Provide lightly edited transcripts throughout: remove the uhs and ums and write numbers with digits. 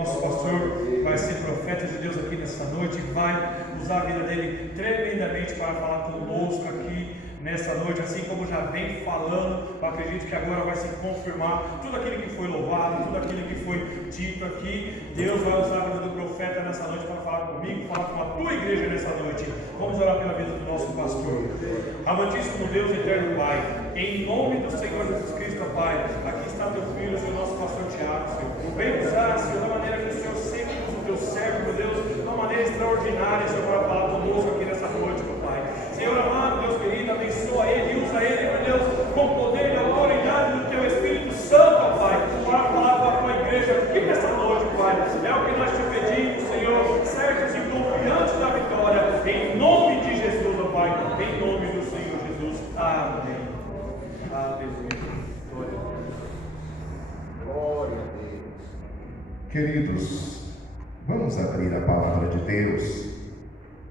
nosso pastor, que vai ser profeta de Deus aqui nessa noite, vai usar a vida dele tremendamente para falar conosco aqui nessa noite, assim como já vem falando. Eu acredito que agora vai se confirmar tudo aquilo que foi louvado, tudo aquilo que foi dito aqui. Deus vai usar a vida do profeta nessa noite para falar comigo, falar com a tua igreja nessa noite. Vamos orar pela vida do nosso pastor. Amantíssimo Deus eterno Pai, em nome do Senhor Jesus Cristo, Pai, aqui está teu filho, o nosso pastor Tiago, Senhor. Vem usar, Senhor, da maneira que o Senhor sempre usa o teu servo, meu Deus, de uma maneira extraordinária, Senhor, para falar conosco aqui nessa noite, meu Pai. Senhor amado, Deus querido, abençoa ele e usa ele, meu Deus, com poder e autoridade do teu Espírito Santo, Pai, para falar com a tua igreja aqui nessa noite, Pai. É o que nós te pedimos, Senhor, certos e confiantes da vitória, em nome de Jesus, ó Pai, em nome do Senhor Jesus. Amém. Aleluia. Glória a Deus. Queridos, vamos abrir a palavra de Deus.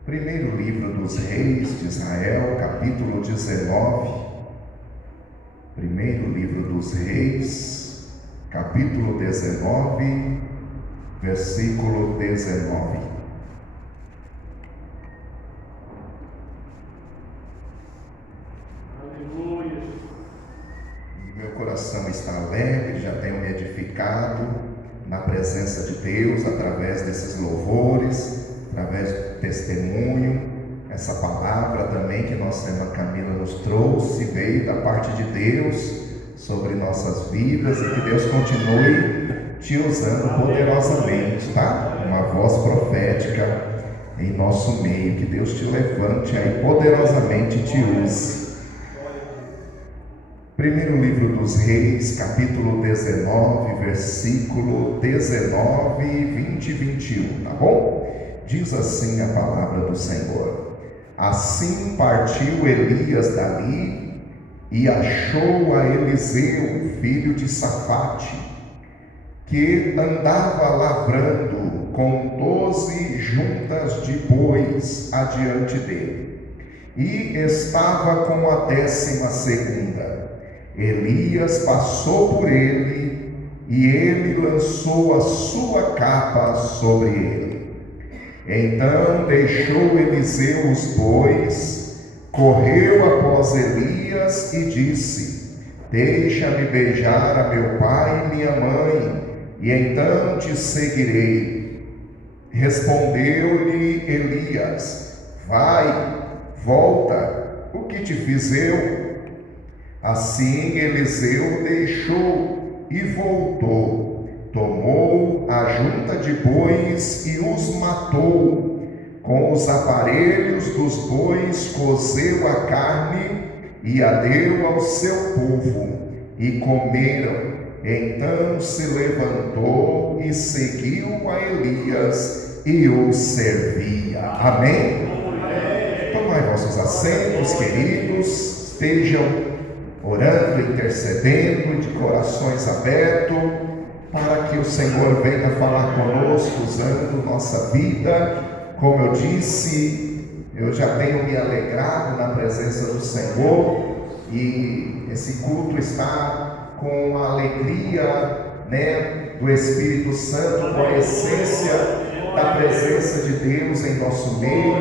Primeiro livro dos Reis de Israel, capítulo 19. Primeiro livro dos Reis, capítulo 19, versículo 19. Aleluia. Meu coração está alegre, já tenho me edificado na presença de Deus, através desses louvores, através do testemunho, essa palavra também que nossa irmã Camila nos trouxe, veio da parte de Deus sobre nossas vidas, e que Deus continue te usando poderosamente, tá? Uma voz profética em nosso meio, que Deus te levante aí poderosamente e te use. Primeiro livro dos Reis, capítulo 19, versículo 19, 20 e 21, tá bom? Diz assim a palavra do Senhor: Assim partiu Elias dali e achou a Eliseu, filho de Safate, que andava lavrando com 12 juntas de bois adiante dele, e estava com a 12ª. Elias passou por ele, e ele lançou a sua capa sobre ele. Então deixou Eliseu os bois, correu após Elias e disse: Deixa-me beijar a meu pai e minha mãe, e então te seguirei. Respondeu-lhe Elias: Vai, volta, o que te fiz eu? Assim Eliseu deixou e voltou, tomou a junta de bois e os matou. Com os aparelhos dos bois cozeu a carne e a deu ao seu povo, e comeram. Então se levantou e seguiu a Elias e o servia. Amém? Tomai vossos assentos, queridos, estejam orando, intercedendo, de corações abertos, para que o Senhor venha falar conosco, usando nossa vida. Como eu disse, eu já tenho me alegrado na presença do Senhor, e esse culto está com a alegria, do Espírito Santo, com a essência da presença de Deus em nosso meio.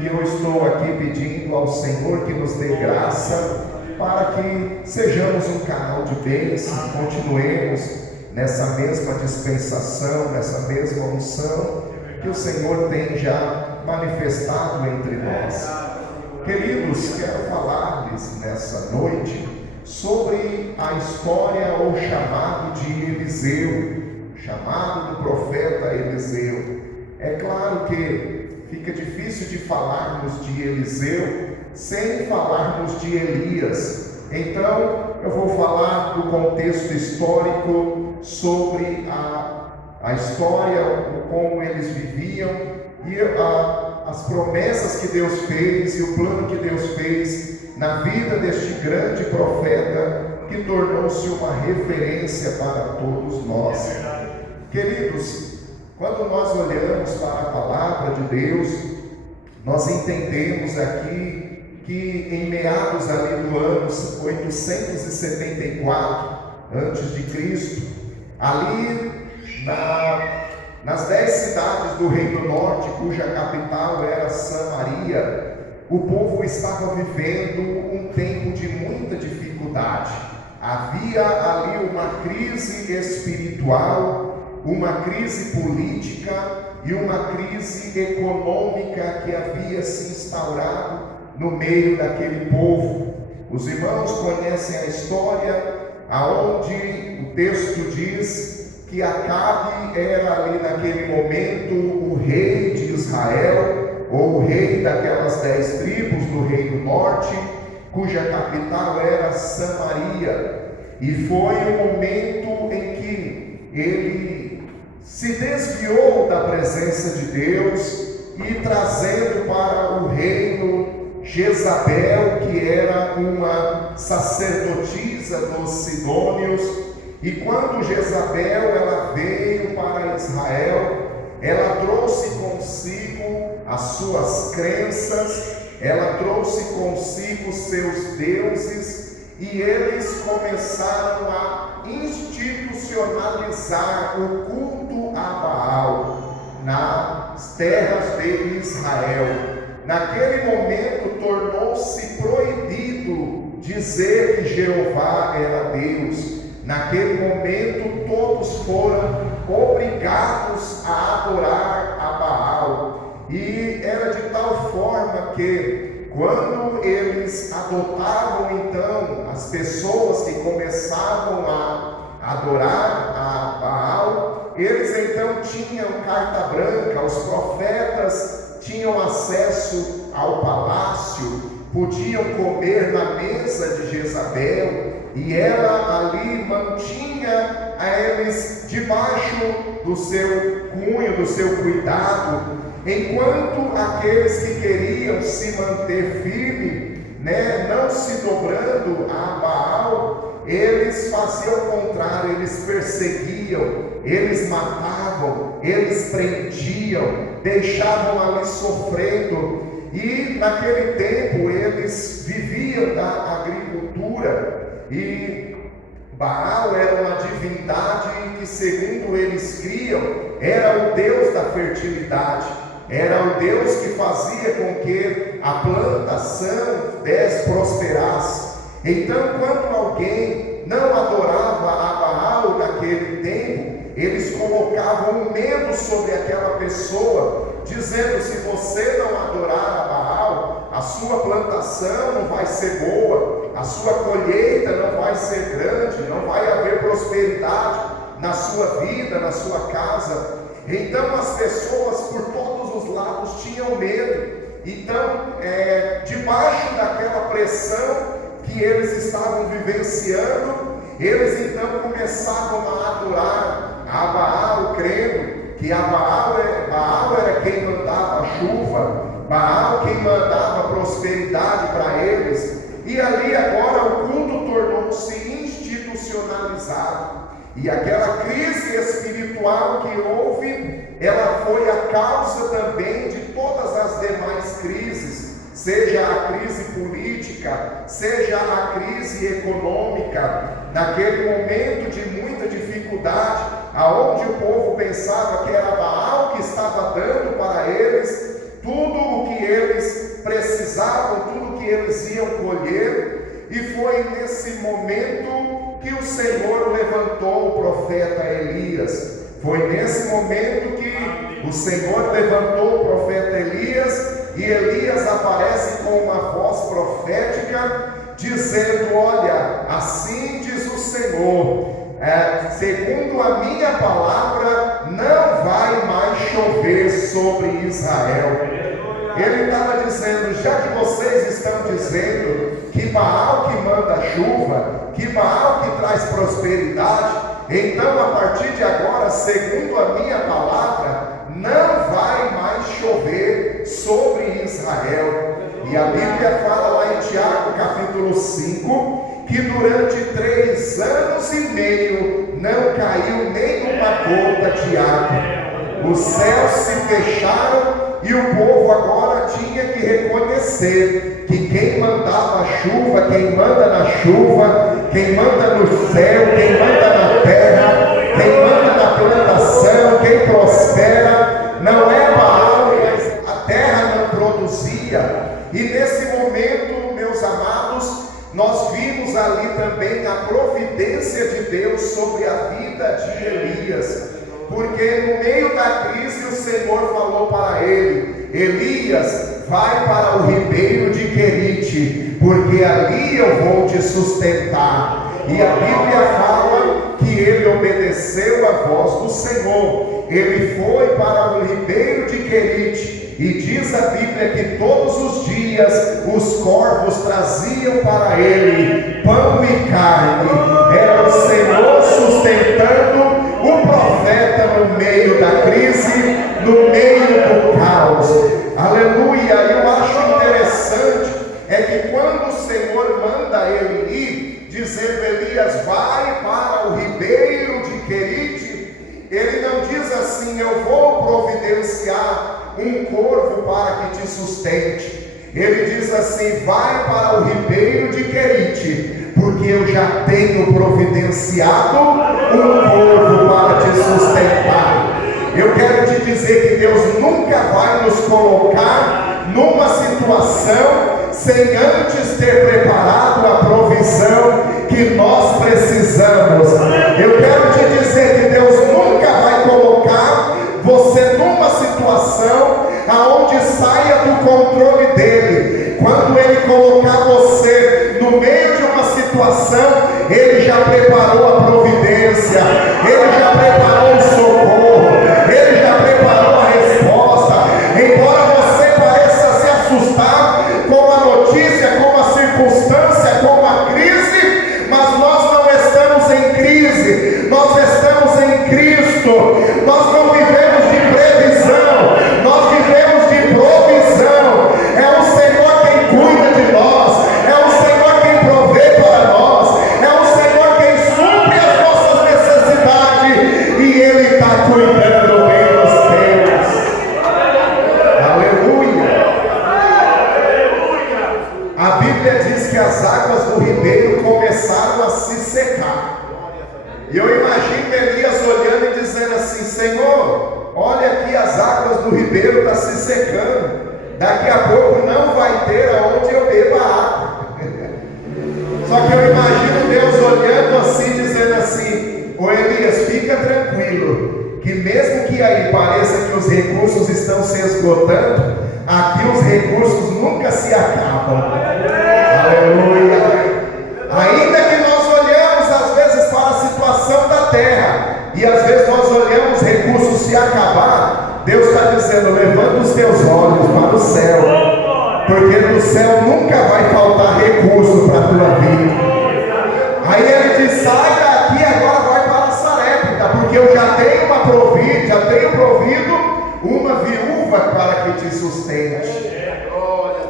E eu estou aqui pedindo ao Senhor que nos dê graça, para que sejamos um canal de bênção, continuemos nessa mesma dispensação, nessa mesma unção que o Senhor tem já manifestado entre nós. Queridos, quero falar-lhes nessa noite sobre a história ou chamado de Eliseu, chamado do profeta Eliseu. É claro que fica difícil de falarmos de Eliseu sem falarmos de Elias. Então eu vou falar do contexto histórico, sobre a história, como eles viviam, e as promessas que Deus fez e o plano que Deus fez na vida deste grande profeta, que tornou-se uma referência para todos nós. Queridos, quando nós olhamos para a palavra de Deus, nós entendemos aqui que em meados ali do ano 874 a.C., ali nas 10 cidades do Reino Norte, cuja capital era Samaria, o povo estava vivendo um tempo de muita dificuldade. Havia ali uma crise espiritual, uma crise política e uma crise econômica que havia se instaurado no meio daquele povo. Os irmãos conhecem a história, aonde o texto diz que Acabe era ali naquele momento o rei de Israel, ou o rei daquelas 10 tribos do Reino Norte, cuja capital era Samaria. E foi o momento em que ele se desviou da presença de Deus e trazendo para o reino Jezabel, que era uma sacerdotisa dos Sidônios. E quando Jezabel ela veio para Israel, ela trouxe consigo as suas crenças, ela trouxe consigo seus deuses, e eles começaram a institucionalizar o culto a Baal nas terras de Israel. Naquele momento tornou-se proibido dizer que Jeová era Deus. Naquele momento todos foram obrigados a adorar a Baal. E era de tal forma que quando eles adotavam então as pessoas que começavam a adorar a Baal, eles então tinham carta branca, os profetas tinham acesso ao palácio, podiam comer na mesa de Jezabel, e ela ali mantinha a eles debaixo do seu cunho, do seu cuidado, enquanto aqueles que queriam se manter firme, não se dobrando a Baal, eles faziam o contrário, eles perseguiam, eles matavam, eles prendiam, deixavam ali sofrendo. E naquele tempo eles viviam da agricultura, e Baal era uma divindade que, segundo eles criam, era o Deus da fertilidade, era o Deus que fazia com que a plantação prosperasse. Então, quando alguém não adorava a Baal naquele tempo, eles colocavam um medo sobre aquela pessoa, dizendo: se você não adorar a Baal, a sua plantação não vai ser boa, a sua colheita não vai ser grande, não vai haver prosperidade na sua vida, na sua casa. Então as pessoas por todos os lados tinham medo. Então, debaixo daquela pressão que eles estavam vivenciando, eles então começavam a adorar a Baal, crendo que Baal era quem mandava a chuva, Baal quem mandava a prosperidade para eles. E ali agora o culto tornou-se institucionalizado, e aquela crise espiritual que houve, ela foi a causa também de todas as demais crises, seja a crise política, seja a crise econômica. Naquele momento de muita dificuldade, aonde o povo pensava que era Baal que estava dando para eles tudo o que eles precisavam, tudo o que eles iam colher. E foi nesse momento que o Senhor levantou o profeta Elias. Foi nesse momento que o Senhor levantou o profeta Elias, e Elias aparece com uma voz profética, dizendo: olha, assim diz o Senhor, segundo a minha palavra, não vai mais chover sobre Israel. Ele estava dizendo: já que vocês estão dizendo que Baal que manda chuva, que Baal que traz prosperidade, então a partir de agora, segundo a minha palavra, não vai mais chover sobre Israel. E a Bíblia fala lá em Tiago capítulo 5, que durante 3 anos e meio não caiu nenhuma gota de água. Os céus se fecharam, e o povo agora tinha que reconhecer que quem mandava a chuva, quem manda na chuva, quem manda no céu, quem manda na terra, quem manda na plantação, quem prospera, porque no meio da crise o Senhor falou para ele: Elias, vai para o ribeiro de Querite, porque ali eu vou te sustentar. E a Bíblia fala que ele obedeceu a voz do Senhor. Ele foi para o ribeiro de Querite, e diz a Bíblia que todos os dias os corvos traziam para ele pão e carne. Era o Senhor sustentando o profeta no meio da crise, no meio do caos. Aleluia! Eu acho interessante é que quando o Senhor manda ele ir, dizendo: Elias, vai para o ribeiro de Querite, ele não diz assim: eu vou providenciar um corvo para que te sustente. Ele diz assim: vai para o ribeiro de Querite, porque eu já tenho providenciado um corvo para te sustentar. Eu quero te dizer que Deus nunca vai nos colocar numa situação sem antes ter preparado a provisão que nós precisamos. Eu quero te dizer que Deus nunca vai colocar você numa situação aonde saia do controle dele. Quando ele colocar você no meio de uma situação, ele já preparou a providência, ele já preparou o socorro, ele já preparou a resposta. Embora você pareça se assustar com a notícia, com a circunstância, com a crise, mas nós não estamos em crise, nós estamos em Cristo. Nós não vivemos de previsão, nós vivemos de provisão. É o Senhor quem cuida de nós, é o Senhor quem provê para nós, é o Senhor quem supre as nossas necessidades, e Ele está cuidando bem dos teus. Aleluia! A Bíblia diz que as águas do ribeiro começaram a se secar. E eu imagino Elias olhando e dizendo assim: Senhor, olha aqui, as águas do ribeiro estão se secando. Daqui a pouco não vai ter aonde eu beba água. Só que eu imagino Deus olhando assim, dizendo assim: ô Elias, fica tranquilo, que mesmo que aí pareça que os recursos estão se esgotando, aqui os recursos nunca se acabam. Aleluia! Ainda que nós olhamos às vezes para a situação da terra, e às vezes nós olhamos recursos se acabar, Deus está dizendo: levanta os teus olhos para o céu, porque no céu nunca vai faltar recurso para a tua vida. Aí ele diz: sai daqui, agora vai para Sarepta, porque eu já tenho provido uma viúva para que te sustente.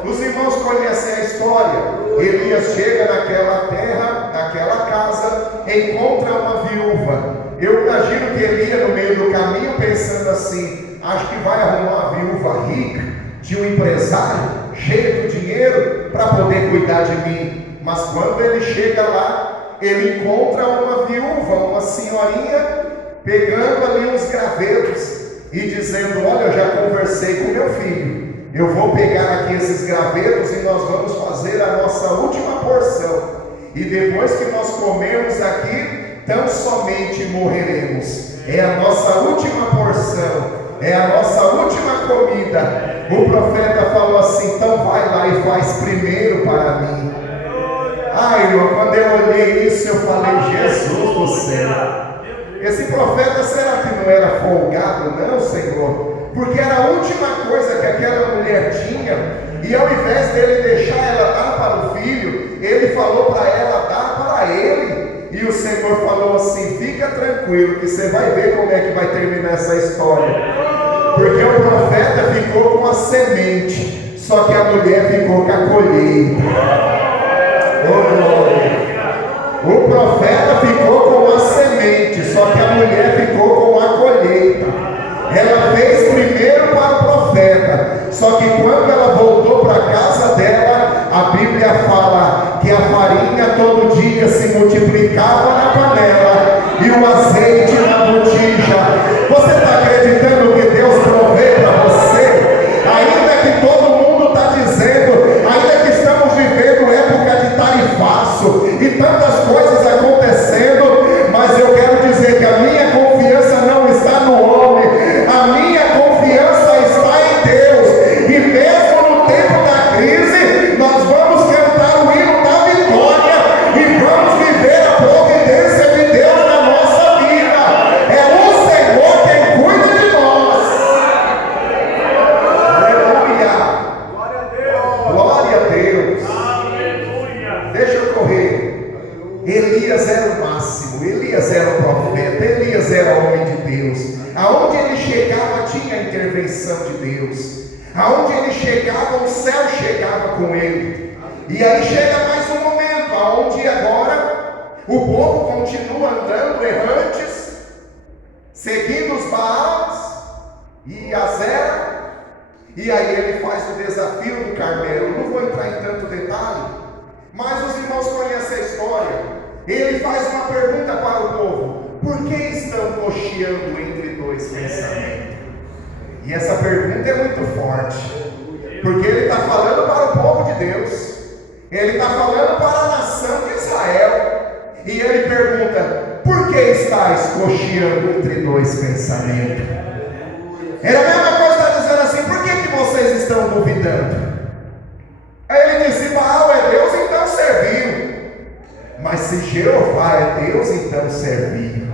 Os irmãos conhecem a história. Elias chega naquela terra, naquela casa, encontra uma viúva. Eu imagino que Elias, no meio do caminho, pensando assim: acho que vai arrumar uma viúva rica, de um empresário, cheio de dinheiro, para poder cuidar de mim. Mas quando ele chega lá, ele encontra uma viúva, uma senhorinha, pegando ali uns gravetos e dizendo: olha, eu já conversei com meu filho, eu vou pegar aqui esses gravetos e nós vamos fazer a nossa última porção, e depois que nós comermos aqui, tão somente morreremos. É a nossa última porção, é a nossa última comida. O profeta falou assim: então vai lá e faz primeiro para mim. Ai, irmão, quando eu olhei isso, eu falei: Jesus do céu, esse profeta, será que não era folgado, não, Senhor? Porque era a última coisa que aquela mulher tinha, e ao invés dele deixar ela dar para o filho, ele falou para ela dar para ele. E o Senhor falou assim: fica tranquilo, que você vai ver como é que vai terminar essa história. Porque o profeta ficou com a semente, só que a mulher ficou com a colheita. Oh, glória! O profeta ficou com a semente, só que a mulher ficou com a colheita. Ela fez primeiro para o profeta, só que quando ela voltou para a casa dela, a Bíblia fala que a farinha todo dia se multiplicava na panela e o azeite na botija. Você está acreditando que Deus provê para você? Ainda que todo mundo está dizendo, ainda que estamos vivendo época de tarifaço e tantas coisas acontecendo, mas eu quero dizer que a minha confiança não está no aonde ele chegava tinha a intervenção de Deus. Aonde ele chegava, o céu chegava com ele. E aí chega mais um momento, aonde agora o povo continua andando errantes, seguindo os Baals e Azera. E aí ele faz o desafio do Carmelo. Não vou entrar em tanto detalhe, mas os irmãos conhecem a história. Ele faz uma pergunta para o povo: por que estão cocheando entre dois pensamentos? E essa pergunta é muito forte, porque ele está falando para o povo de Deus, ele está falando para a nação de Israel, e ele pergunta: por que estáis cocheando entre dois pensamentos? Era a mesma coisa que está dizendo assim: por que vocês estão duvidando? Aí ele disse: Baal é Deus, então serviu. Mas se Jeová é Deus, então serviu.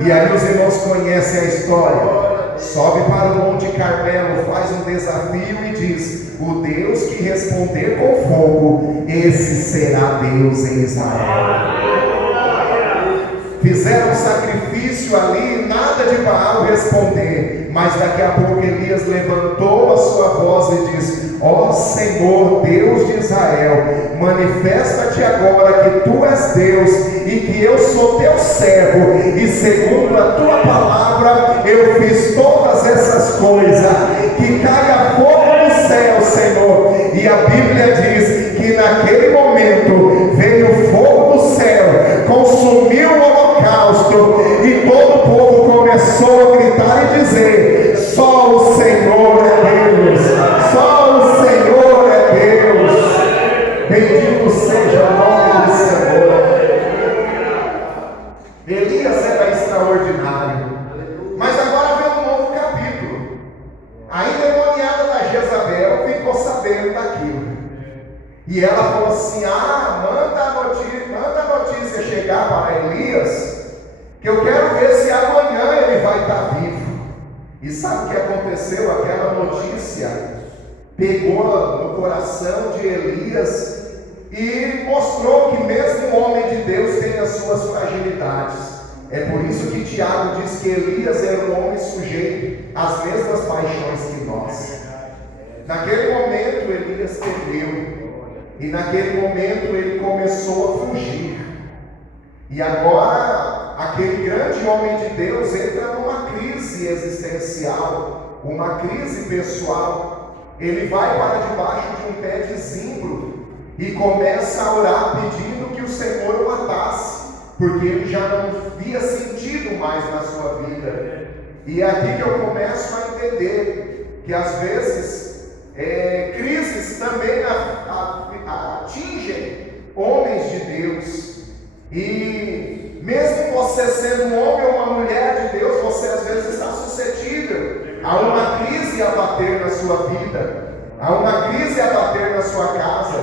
E aí os irmãos conhecem a história. Sobe para o Monte Carmelo, faz um desafio e diz: o Deus que responder com fogo, esse será Deus em Israel. Fizeram um sacrifício ali, nada de Baal responder. Mas daqui a pouco Elias levantou a sua voz e disse: ó Senhor, Deus de Israel, manifesta-te agora que tu és Deus e que eu sou teu servo, e segundo a tua palavra eu fiz todas essas coisas. Que caia fogo do céu, Senhor. E a Bíblia diz que naquele momento veio fogo do céu, consumiu o holocausto, e todo o povo começou a gritar e dizer: só o Senhor é Deus, só o Senhor é Deus, bendito seja o nome do Senhor. Elias era extraordinário, mas agora vem um novo capítulo. A endemoniada da Jezabel ficou sabendo daquilo, e ela falou assim: manda a notícia chegar para Elias, que eu quero ver se amanhã ele vai estar vivo. E sabe o que aconteceu? Aquela notícia pegou no coração de Elias e mostrou que mesmo o homem de Deus tem as suas fragilidades. É por isso que Tiago diz que Elias era um homem sujeito às mesmas paixões que nós. Naquele momento Elias temeu, e naquele momento ele começou a fugir. E agora aquele grande homem de Deus entra numa crise existencial, uma crise pessoal. Ele vai para debaixo de um pé de zimbro e começa a orar pedindo que o Senhor o matasse, porque ele já não via sentido mais na sua vida. E é aqui que eu começo a entender que às vezes crises também atingem homens de Deus. E mesmo você sendo um homem ou uma mulher de Deus, você às vezes está suscetível a uma crise abater na sua vida, a uma crise abater na sua casa.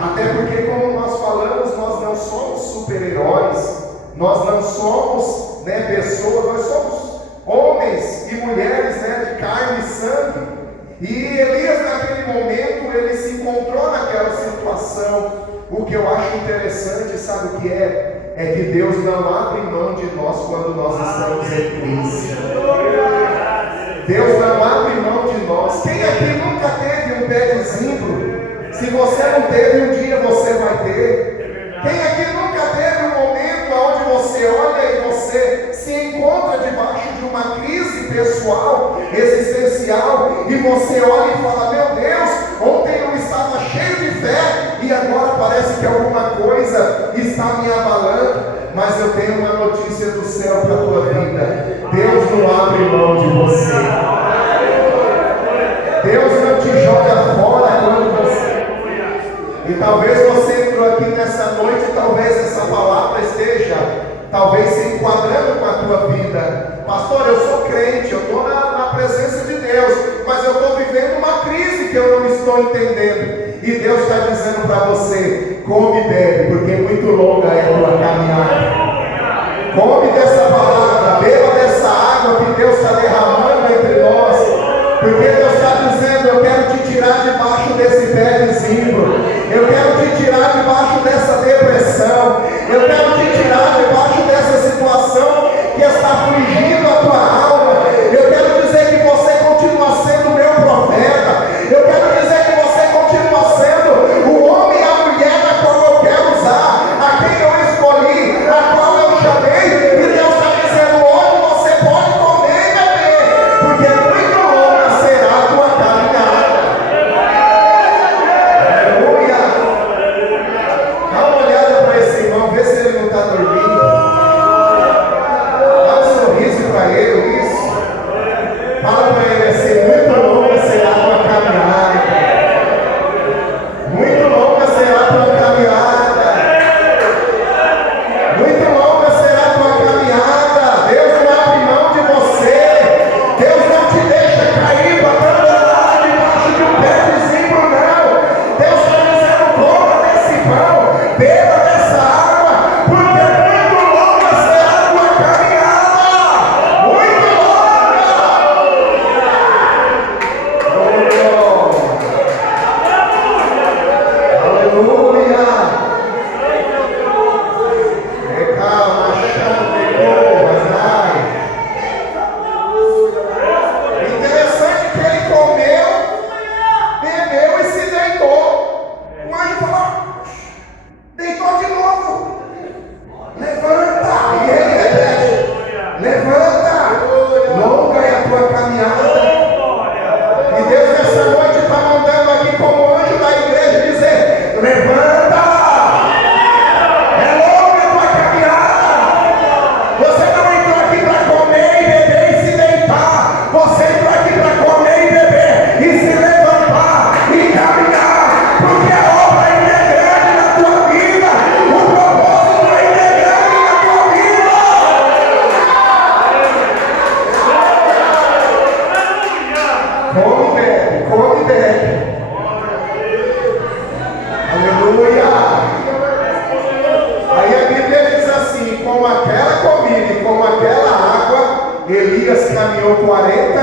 Até porque, como nós falamos, nós não somos super-heróis, nós não somos pessoas, nós somos homens e mulheres de carne e sangue. E Elias, naquele momento, ele se encontrou naquela situação. O que eu acho interessante, sabe o que é? É que Deus não abre mão de nós quando nós estamos em crise. Deus não abre mão de nós. Quem aqui nunca teve um pé de zimbro? Se você não teve, um dia você vai ter. Quem aqui nunca teve um momento onde você olha e você se encontra debaixo de uma crise pessoal, existencial, e você olha e fala: meu Deus, ontem eu estava cheio de fé e agora parece que alguma coisa está me abalando. Mas eu tenho uma notícia do céu para a tua vida: Deus não abre mão de você. Deus não te joga fora quando você... E talvez você entrou aqui nessa noite, talvez essa palavra esteja se enquadrando com a tua vida. Pastor, eu sou crente, eu estou na presença de Deus, mas eu estou vivendo uma crise que eu não estou entendendo. E Deus está dizendo para você: come e bebe, porque muito longa é a tua caminhada. Come dessa palavra, beba dessa água que Deus está derramando entre nós, porque Deus está dizendo: eu quero te tirar debaixo desse pé de zimbro, eu quero te tirar debaixo dessa depressão, eu quero te tirar debaixo dessa situação que está afligindo a tua alma, eu quero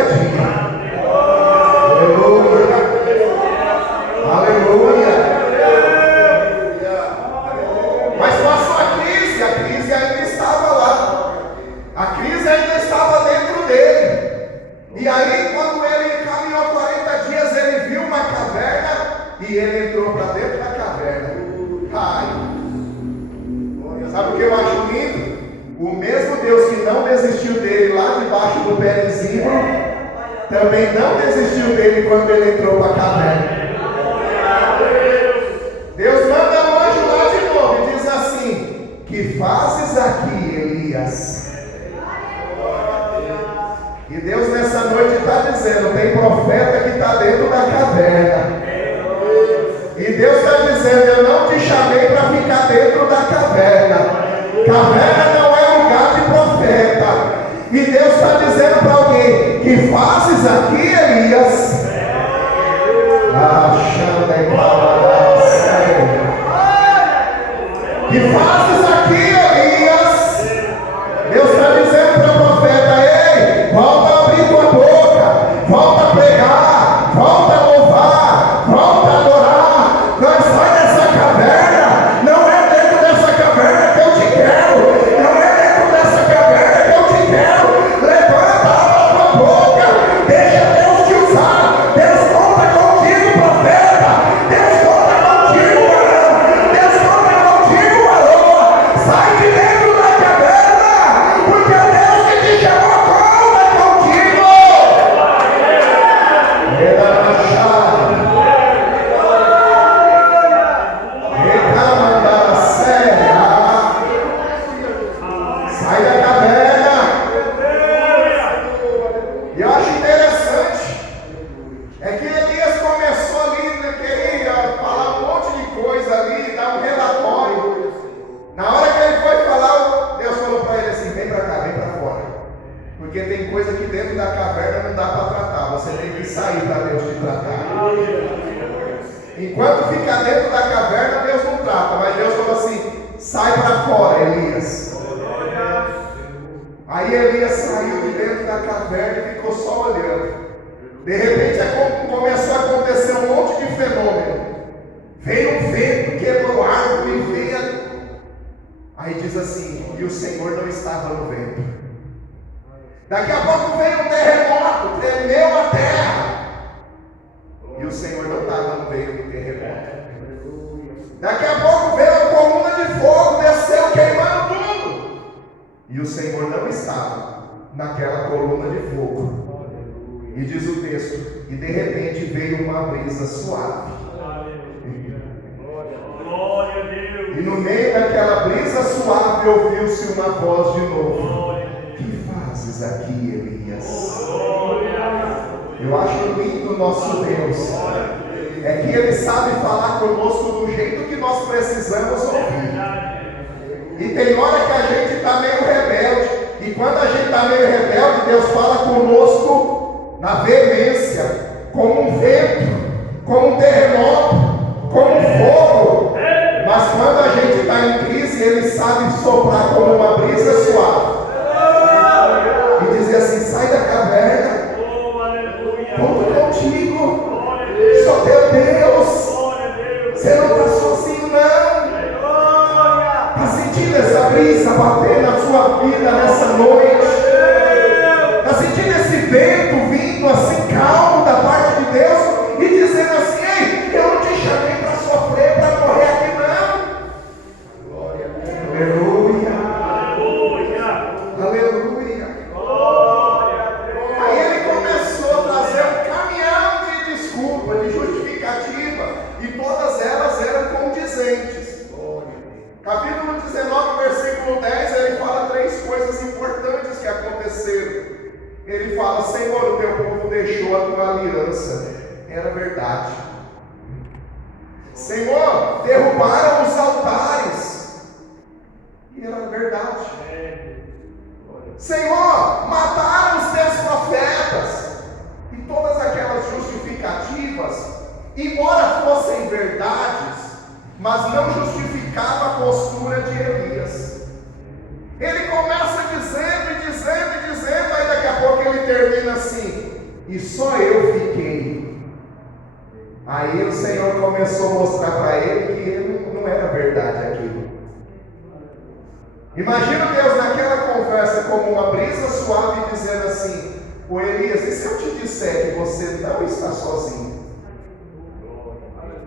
dia. Aleluia. Aleluia. Mas passou a crise ainda estava lá. A crise ainda estava dentro dele. E aí, quando ele caminhou 40 dias, ele viu uma caverna e ele entrou para dentro da caverna. Ai, sabe o que eu acho lindo? O mesmo Deus que não desistiu dele lá debaixo do pé de zimbro, também não desistiu dele quando ele entrou para a caverna. Deus manda um anjo lá de novo e diz assim: que fazes aqui, Elias? E Deus nessa noite está dizendo: tem profeta que está dentro da caverna. E Deus está dizendo: eu não te chamei para ficar dentro da caverna. Caverna não é lugar de profeta. E Deus está dizendo para alguém: que fazes aqui, Elias? Que fazes aqui, Elias? Deus está dizendo para o profeta: ei, volta a abrir tua boca, volta a pregar, volta a louvar, volta a adorar. Nós sai dessa caverna. Não é dentro dessa caverna que eu te quero. Não é dentro dessa caverna que eu te quero. Levanta, abre a tua boca, deixa Deus te usar. Deus conta contigo, profeta. Deus conta contigo, varão. Deus conta contigo, varão. Sai de dentro da caverna, porque o Deus que te chamou conta contigo. Sai da caverna. E eu acho interessante é que Elias começou ali, queria falar um monte de coisa ali, dar um relatório. Na hora que ele foi falar, Deus falou para ele assim: vem para cá, vem para fora, porque tem coisa que dentro da caverna não dá para tratar. Você tem que sair para Deus te tratar. Enquanto ficar dentro da caverna, Deus não trata. Mas Deus falou assim: sai para fora, Elias. Aí Elias saiu de dentro da caverna e ficou só olhando. De repente começou a acontecer um monte de fenômeno. Veio um vento, quebrou árvore, veio. Aí diz assim: e o Senhor não estava no vento. Daqui a pouco veio um terremoto, tremeu a terra. E o Senhor não estava no meio do terremoto. Daqui a pouco veio a coluna de fogo, desceu queimando tudo. E o Senhor não estava naquela coluna de fogo. E diz o texto: e de repente veio uma brisa suave. Glória a Deus. E no meio daquela brisa suave ouviu-se uma voz de novo: que fazes aqui, Elias? Eu acho lindo o nosso Deus. É que Ele sabe falar conosco do jeito que nós precisamos ouvir. E tem hora que a gente está meio rebelde. E quando a gente está meio rebelde, Deus fala conosco na veemência, como um vento, como um terremoto, como um fogo. Mas quando a gente está em crise, Ele sabe soprar como uma brisa suave e dizer assim: sai da caverna, conto contigo, sou teu Deus. Você não está sozinho, não. Está sentindo essa brisa bater na sua vida nessa noite? Está sentindo esse vento vindo assim calmo da parte de Deus e dizendo assim: ei, eu não te chamei para sofrer, para morrer aqui, não. Glória a Deus. Aleluia. Aleluia. Aleluia. Aí ele começou a trazer um caminhão de desculpa, de justificativa, e todas elas eram condizentes. Capítulo 19, versículo 10, ele fala três coisas importantes que aconteceram. Ele fala: Senhor, o teu povo deixou a tua aliança. Era verdade. Senhor, derrubaram os altares. E era verdade. Senhor, mataram os teus profetas. E todas aquelas justificativas, embora fossem verdades, mas não justificava a postura de Elias. Ele começa dizendo e dizendo e dizendo, aí daqui a pouco ele termina assim: e só eu fiquei. Aí o Senhor começou a mostrar para ele que ele não era verdade aquilo. Imagina Deus naquela conversa como uma brisa suave dizendo assim: ô Elias, e se eu te disser que você não está sozinho?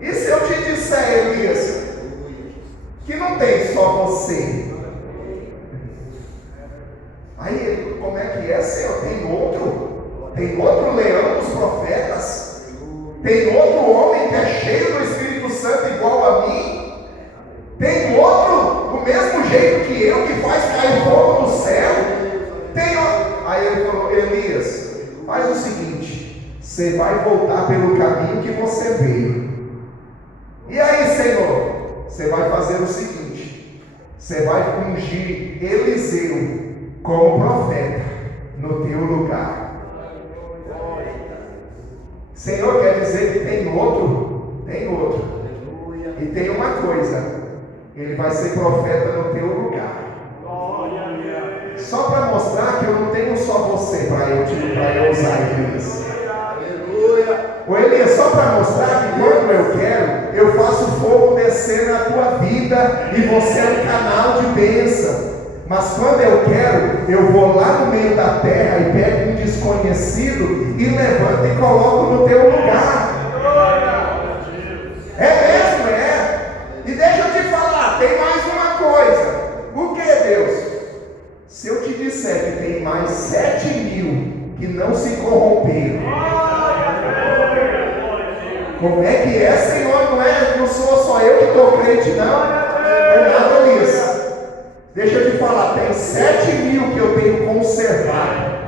E se eu te disser, Elias, que não tem só você? Aí ele, como é que é, Senhor? Tem outro leão dos profetas? Tem outro homem que é cheio do Espírito Santo igual a mim? Tem outro do mesmo jeito que eu, que faz cair fogo do céu? Tem outro. Aí ele falou: Elias, faz o seguinte, você vai voltar pelo caminho que você veio. E aí, Senhor, você vai fazer o seguinte: você vai ungir Eliseu como profeta no teu lugar. Senhor, quer dizer que tem outro? Tem outro. E tem uma coisa: ele vai ser profeta no teu lugar. Só para mostrar que eu não tenho só você para eu usar, Elias. Ô Elias, só para mostrar que quando eu quero, eu faço fogo descer na tua vida e você é um canal de bênção. Mas quando eu quero, eu vou lá no meio da terra e pego um desconhecido e levanto e coloco no teu lugar. É mesmo, é. E deixa eu te falar, tem mais uma coisa. O que, Deus? Se eu te disser que tem mais 7.000 que não se corromperam, como é que é, Senhor? Não sou só eu que estou crente, não? Não é nada disso. Deixa eu te falar, tem 7.000 que eu tenho conservado.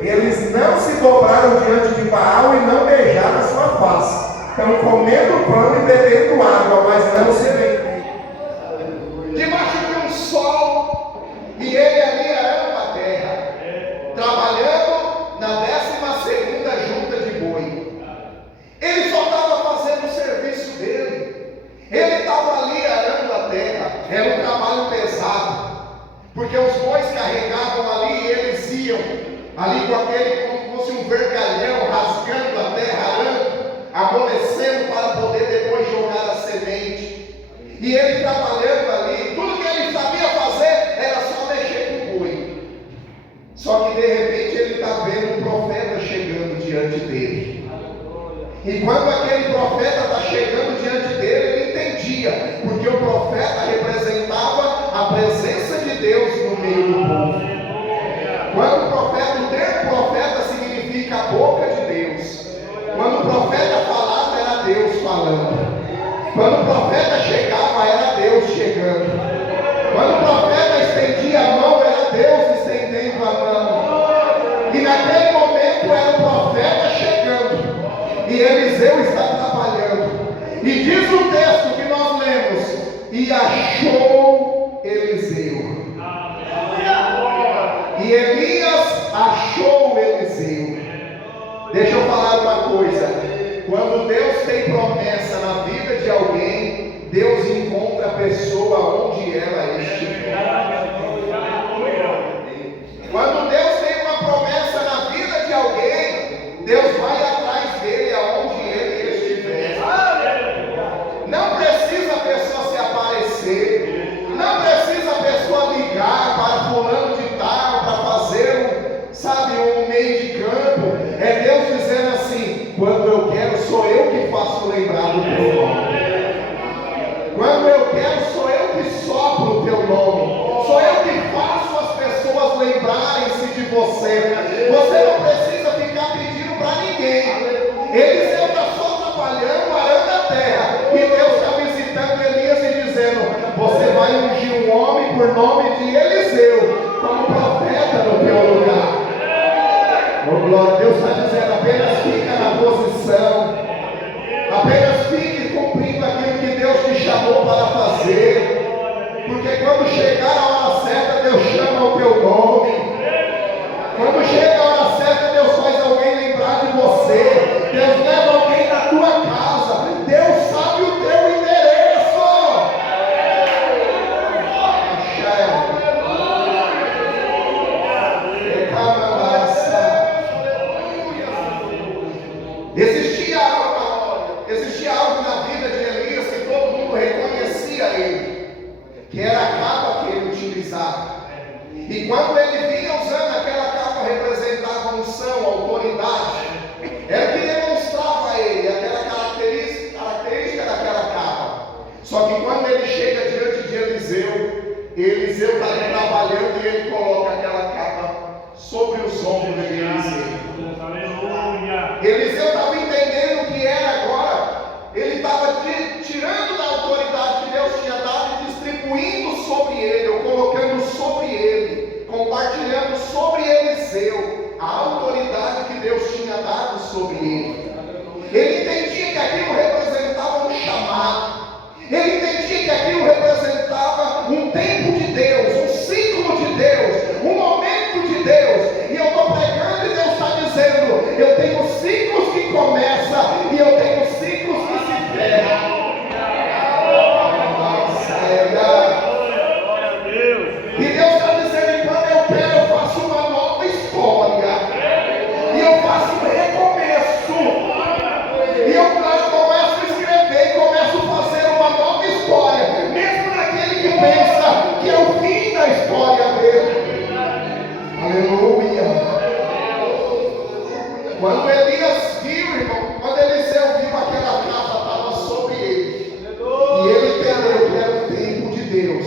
Eles não se dobraram diante de Baal e não beijaram a sua face. Estão comendo pão e bebendo água, mas não se vendem. Debaixo de um sol, e ele ali arando a terra, trabalhando na 12ª junta de boi. Ele só estava fazendo o serviço dele. Ele estava ali arando a terra. Era um trabalho pesado, porque os bois carregavam ali e eles iam ali com aquele, como fosse um vergalhão, rasgando a terra, arando, amolecendo para poder depois jogar a semente. E ele trabalhando ali, tudo que ele sabia fazer era só mexer com o boi. Só que de repente ele está vendo um profeta chegando diante dele. E quando aquele profeta está chegando diante dele, ele entendia, porque o profeta representava a presença de Deus no meio do povo. Quando o termo profeta significa a boca de Deus. Quando o profeta falava, era Deus falando. Quando o profeta chegava, era Deus chegando. Quando o profeta estendia a mão, era Deus estendendo a mão. E naquele momento era o profeta chegando. E Eliseu está trabalhando. E diz o texto que nós lemos: e achou Eliseu. E Elias achou Eliseu. Deixa eu falar uma coisa: quando Deus tem promessa na vida de alguém, Deus encontra a pessoa onde ela estiver. Quando Deus tem uma promessa na vida de alguém, Deus vai atrás dele aonde ele estiver. Não precisa a pessoa se aparecer, não precisa a pessoa ligar para fulano de tal, para fazer um meio de campo. É Deus dizendo assim: quando eu quero, sou eu que faço lembrar do teu nome. Quando eu quero, sou eu que sopro o teu nome. Sou eu que faço as pessoas lembrarem-se de você. Você não precisa ficar pedindo para ninguém. Eliseu está só trabalhando, arando a terra. E Deus está visitando Elias e dizendo: você vai ungir um homem por nome de Eliseu como profeta no teu lugar. Oh, glória, Deus está dizendo: apenas fica na posição, apenas fique cumprindo aquilo que Deus te chamou para fazer, porque quando chegar a hora certa, Deus chama o teu nome. Quando chega a hora certa, Deus faz alguém lembrar de você. Deus leva alguém na tua casa. Deus sabe o teu endereço. Existia algo na vida de Elias que todo mundo reconhecia ele, que era a capa que ele utilizava. E quando ele vinha usando aquela capa, representava unção, autoridade, era que demonstrava a ele aquela característica daquela capa. Só que quando ele chega diante de Eliseu está ali trabalhando e ele coloca aquela capa sobre os ombros de Eliseu. Eliseu estava entendendo o que era agora. Ele estava tirando da autoridade que Deus tinha dado e distribuindo sobre ele, ou colocando sobre ele, compartilhando sobre Eliseu a autoridade que Deus tinha dado sobre ele. Ele entendia que aquilo representava um chamado. Ele entendia que aquilo representava um tempo de Deus, um ciclo de Deus, um momento de Deus. E eu estou pregando e Deus está dizendo: eu tenho ciclos que começam e eu tenho ciclos que se fecham. E Deus está dizendo: quando eu quero, eu faço uma nova história. E eu faço um recomeço. E eu começo a escrever e começo a fazer uma nova história, mesmo naquele que pensa que é o fim da história dele. Aleluia. Quando Elias viu, irmão, quando Eliseu viu aquela capa estava sobre ele, e ele entendeu que era o tempo de Deus,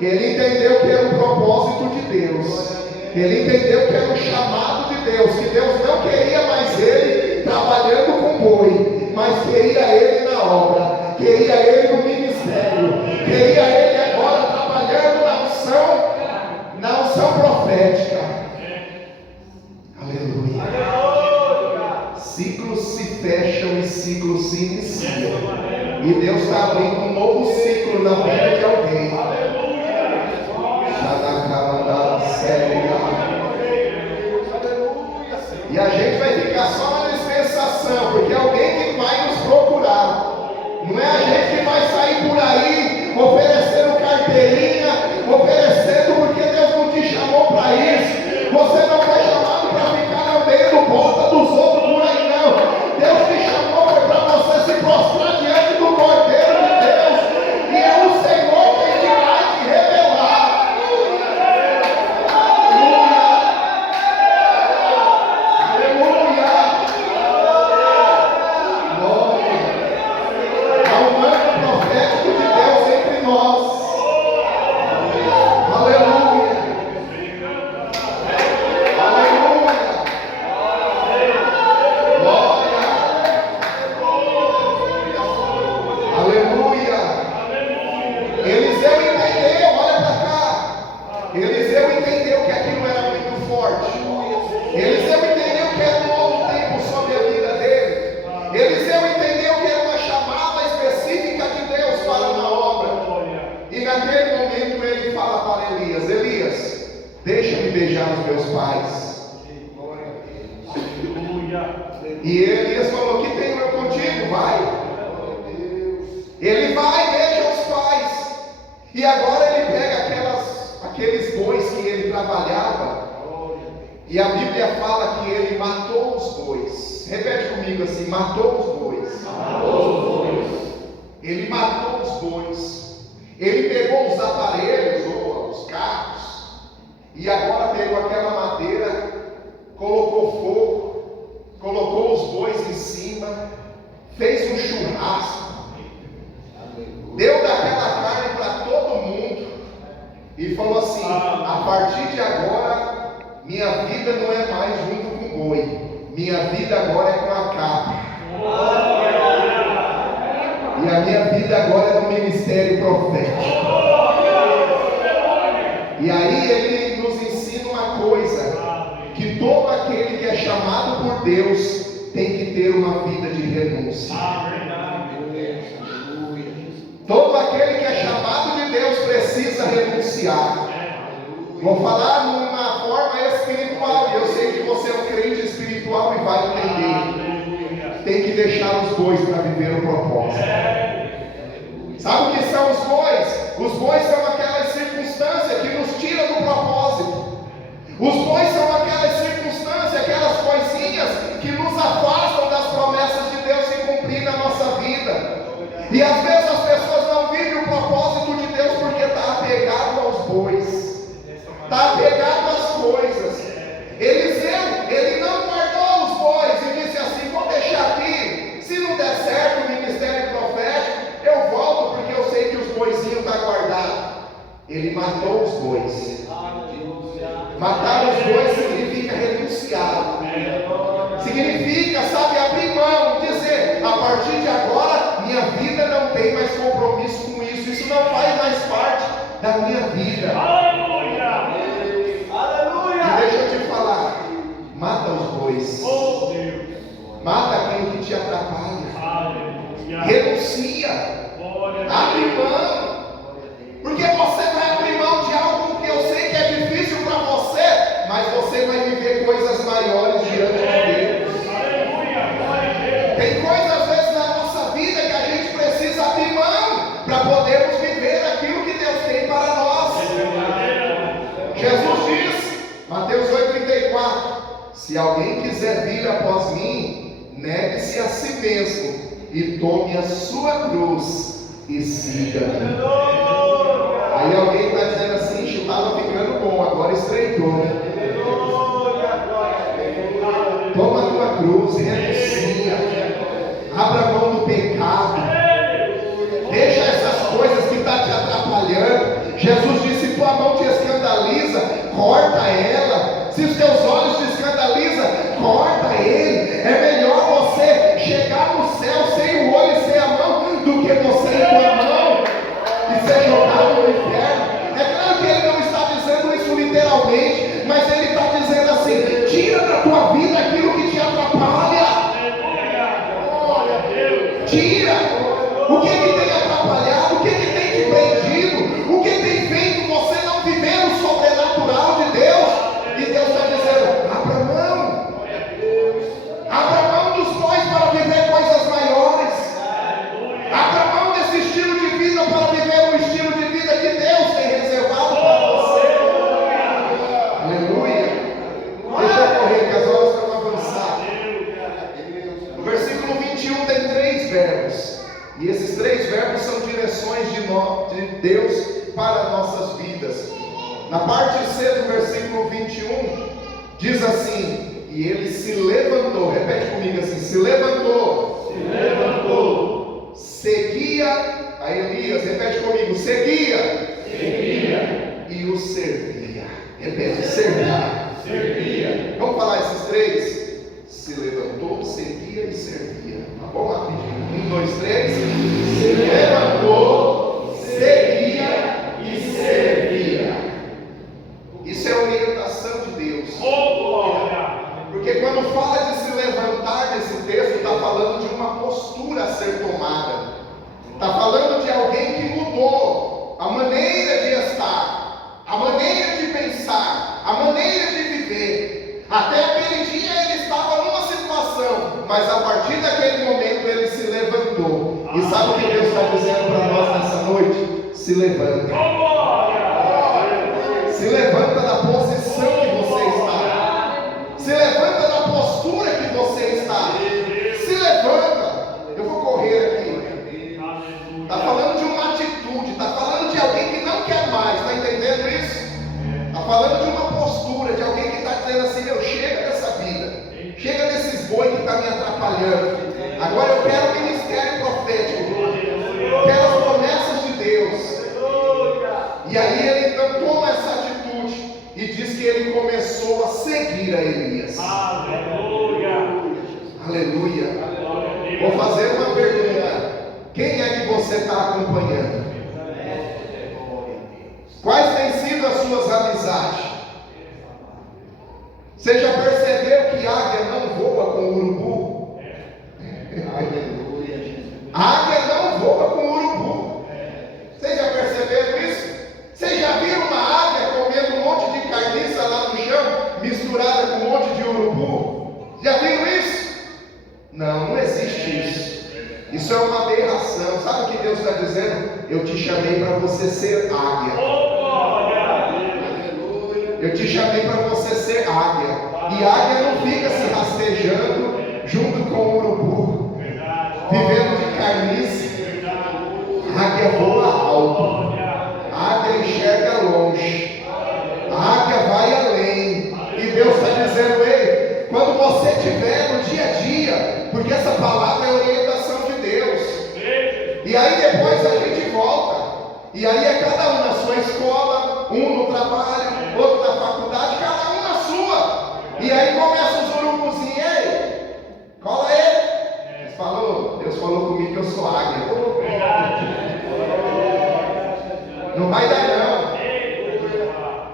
ele entendeu que era o propósito de Deus, ele entendeu que era o chamado de Deus, que Deus não queria mais ele trabalhando com boi, mas queria ele na obra, queria ele no ministério, queria ele agora trabalhando na unção profética. Aleluia. Ciclos se fecham e ciclos se iniciam, e Deus está abrindo um novo ciclo na vida de alguém. E a gente vai ficar só na dispensação, porque é alguém que vai nos procurar. Não é a gente que vai sair por aí oferecendo carteirinha, oferecendo porque Deus não te chamou para isso. Você não foi chamado para ficar lambendo porta dos outros por aí, não. Deus te chamou foi para você se prostrar diante do Cordeiro de Deus, e é o Senhor quem vai te revelar. Deixa-me beijar os meus pais. E Elias falou: que tenho eu contigo? Vai. Ele vai, beija os pais. E agora ele pega aqueles bois que ele trabalhava. E a Bíblia fala que ele matou os bois. Repete comigo assim: matou os bois. Ele matou os bois. Ele pegou os aparelhos ou os carros, e agora pegou aquela madeira, colocou fogo, colocou os bois em cima, fez um churrasco, deu daquela carne para todo mundo e falou assim: a partir de agora, minha vida não é mais junto com o boi, minha vida agora é com a capa. E a minha vida agora é no ministério profético. E aí ele nos ensina uma coisa: que todo aquele que é chamado por Deus tem que ter uma vida de renúncia. Todo aquele que é chamado de Deus precisa renunciar. Vou falar numa forma espiritual, e eu sei que você é um crente espiritual e vai entender. Tem que deixar os bois para viver o propósito. Sabe o que são os bois? Os bois são aquelas circunstâncias que nos tiram do propósito. Os bois são aquelas circunstâncias, aquelas coisinhas que nos afastam das E às vezes as pessoas não vivem o propósito de Deus porque está apegado aos bois, está apegado às coisas. Eliseu, ele não guardou os bois e disse assim: vou deixar aqui, se não der certo o ministério profético, eu volto porque eu sei que os boizinhos estão guardados. Ele matou os bois. Matar os bois significa renunciar, significa, sabe, abrir mão, dizer: a partir de agora minha vida não tem mais compromisso com isso não faz mais parte da minha vida. Aleluia! E deixa eu te falar, mata os bois, Oh Deus! Mata aquilo que te atrapalha. Aleluia! Renuncia, abre mão, porque você vai abrir mão de algo que eu sei que é difícil para você, mas você vai viver coisas maiores diante de Deus. Tem coisas às vezes na nossa vida que a gente precisa abrir mão para podermos viver aquilo que Deus tem para nós. Jesus diz, Mateus 8,34: se alguém quiser vir após mim, negue-se a si mesmo e tome a sua cruz e siga-me. Aí alguém está dizendo assim: estava ficando bom, agora estreitou, né? Toma a tua cruz, renuncia, abra a mão do pecado, deixa essas coisas que estão te atrapalhando. Jesus disse: se tua mão te escandaliza, corta ela. Se os teus olhos te escandalizam, corta ele. É melhor você chegar no céu sem o olho e sem a mão, do que você ir com a mão e ser jogado no inferno. É claro que ele não está dizendo isso literalmente, mas ele está dizendo assim: tira da tua vida aquilo que te atrapalha. Tira o que tem atrapalhado, o que tem te prendido, o que tem feito você não viver o sobrenatural de Deus. E Deus está dizendo: abra mão dos bois para viver coisas maiores, abra mão desse estilo de vida para viver o estilo de vida que Deus tem reservado para você. Aleluia. Deixa eu correr que as horas estão avançadas. No versículo 21 tem 3 verbos, e esses 3 verbos são direções de Deus para nossas vidas. Na parte C do versículo 21 diz assim: e ele se levantou. Repete comigo assim: se levantou, seguia a Elias. Repete comigo: seguia e o servia. Repete: servia. Vamos falar esses 3? Se levantou, seguia e servia. Tá bom? Rapidinho. 1, 2, 3. Se levantou, seguia e servia. Isso é orientação de Deus. Porque quando fala de se levantar nesse texto, está falando de uma postura a ser tomada. Está falando de alguém que mudou a maneira de estar, a maneira de pensar, a maneira de viver. Até aquele dia ele estava numa situação, mas a partir daquele momento ele se levantou. E sabe o que Deus está dizendo para nós nessa noite? Se levanta. Se levanta da posição que você está. Se levanta da postura que você está. Se levanta. Eu vou correr aqui. Está falando de uma atitude. Está falando de alguém que não quer mais. Está entendendo isso? Está falando de uma postura. De alguém que está dizendo assim: meu, chega dessa vida. Chega desses boi que está me atrapalhando. Agora eu quero o ministério profético. Quero as promessas de Deus. E aí ele então toma essa atitude e diz que ele começou a seguir a Elias. Aleluia. Vou fazer uma pergunta: quem é que você está acompanhando? Quais têm sido as suas amizades? Você já percebeu que águia não voa com urubu? Águia não voa com urubu. Vocês já perceberam isso? Vocês já viram uma águia comendo um monte de carniça lá no chão, misturada com um monte de urubu? Já viram isso? Não existe isso. Isso é uma aberração. Sabe o que Deus está dizendo? Eu te chamei para você ser águia. Eu te chamei para você ser águia. E águia não fica se rastejando junto com o urubu, vivendo de carniça. longe. A águia vai além. E Deus está dizendo, ei, quando você estiver no dia a dia, porque essa palavra é a orientação de Deus. E aí depois a gente volta. E aí é cada um na sua escola, um no trabalho, outro na faculdade, cada um na sua. E aí começa os urubuzinhos, ei, cola aí. Deus falou comigo que eu sou águia. Não vai dar não.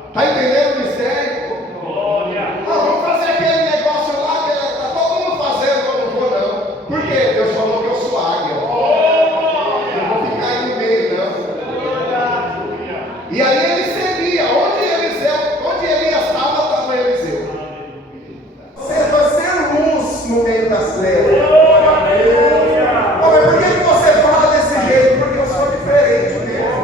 Está entendendo o mistério? Vamos fazer aquele negócio lá que está todo mundo fazendo, eu não vou não. Por quê? Deus falou que eu sou águia. Eu não vou ficar aí no meio não. E aí ele seguia. Onde Elias estava Eliseu. Você vai ser luz no meio das trevas. Mas por que você fala desse jeito? Porque eu sou diferente mesmo.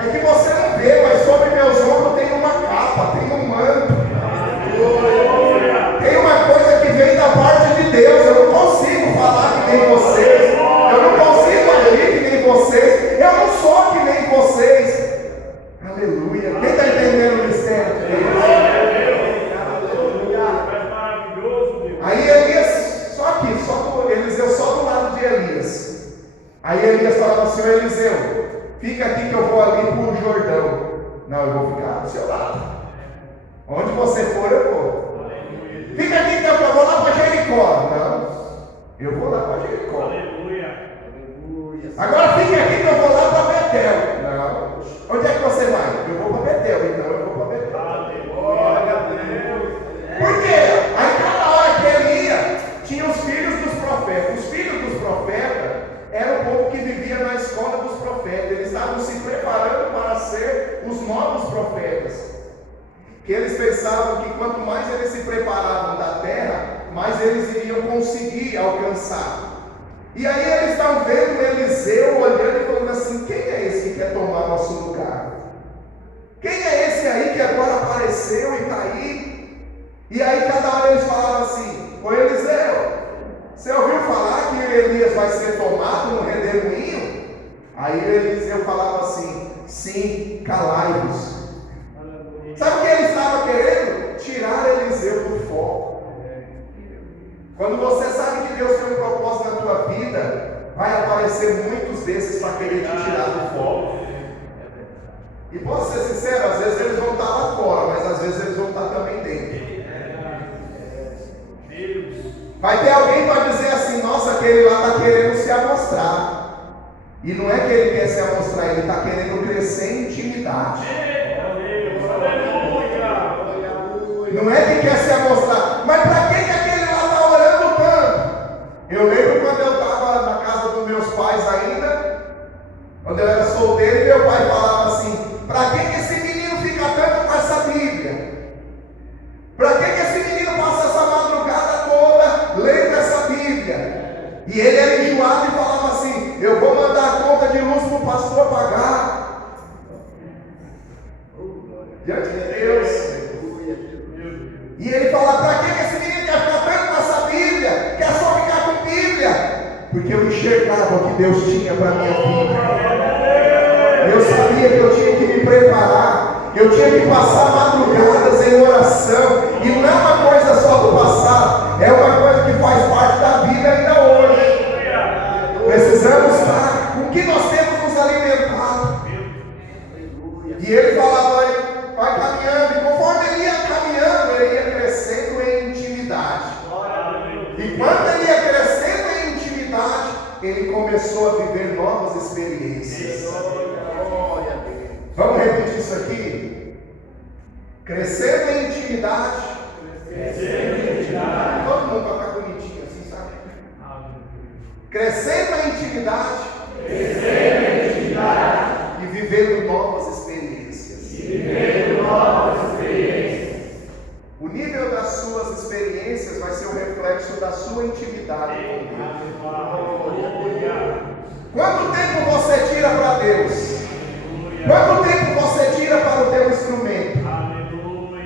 É que você não vê, mas sobre meus ombros tem uma capa, tem um manto. Tem uma coisa que vem da parte de Deus. Eu não consigo falar que nem vocês. Eu não consigo agir que nem vocês. Eu não sou que nem vocês. Aleluia. Quem está entendendo o mistério de Deus? Aí Elias, só Eliseu só do lado de Elias. Aí Elias falava assim, Eliseu, fica aqui que eu vou ali para o Jordão. Não, eu vou ficar do seu lado. Onde você for, eu vou. Fica aqui que eu vou lá para Jericó. Não, eu vou lá para Jericó. Agora fica aqui que eu vou lá para Betel. Não, onde é que você vai? Eu vou para Betel, então eu vou para Betel. Por quê? Aí cada hora que ele ia, tinha os filhos dos profetas. Os filhos dos profetas era o povo que vivia na escola dos profetas. Eles estavam se preparando para ser os novos profetas. Que eles pensavam que quanto mais eles se preparavam da terra, mais eles iriam conseguir alcançar. E aí eles estão vendo Eliseu olhando e falando assim, quem é esse que quer tomar nosso lugar? Quem é esse aí que agora apareceu e está aí? E aí cada hora eles falavam assim, ô Eliseu, você ouviu falar que Elias vai ser tomado no redemoinho? Aí Eliseu falava assim, sim, calai-vos. Sabe o que ele estava querendo? Tirar Eliseu do foco. Quando você sabe que Deus tem um propósito na tua vida, vai aparecer muitos desses para querer te tirar do foco. E posso ser sincero, às vezes eles vão estar lá fora, mas às vezes eles vão estar também dentro. Vai ter alguém para dizer assim, nossa, aquele lá está querendo se amostrar. E não é que ele quer se amostrar, ele está querendo crescer em intimidade. Não é que quer se amostrar, mas para que aquele lá está orando tanto? Eu lembro quando eu estava na casa dos meus pais ainda, quando eu era solteiro, e meu pai falava assim, para que esse menino fica tanto com essa Bíblia? Para que esse menino passa essa madrugada toda lendo essa Bíblia? E ele era enjoado e falava assim, eu vou mandar a conta de luz para o pastor pagar. Diante de Deus. E ele fala, para que esse menino quer ficar tanto com essa Bíblia? Quer só ficar com Bíblia? Porque eu enxergava o que Deus tinha para a minha vida. Eu sabia que eu tinha que me preparar. Eu tinha que passar madrugadas em oração. E não é uma coisa só do passado, é uma coisa que faz parte da vida ainda hoje. Precisamos estar com o que nós temos nos alimentado. E ele falava, vai caminhando, e conforme ele ia caminhando, ele ia crescendo em intimidade. E quando ele ia crescendo em intimidade, ele começou a viver novas experiências. Vamos repetir isso aqui? Crescendo em intimidade. Todo mundo vai ficar bonitinho assim, sabe? Crescendo em intimidade. E vivendo novas experiências. O nível das suas experiências vai ser o reflexo da sua intimidade com Deus. Quanto tempo você tira para Deus? Quanto tempo você tira para o teu instrumento?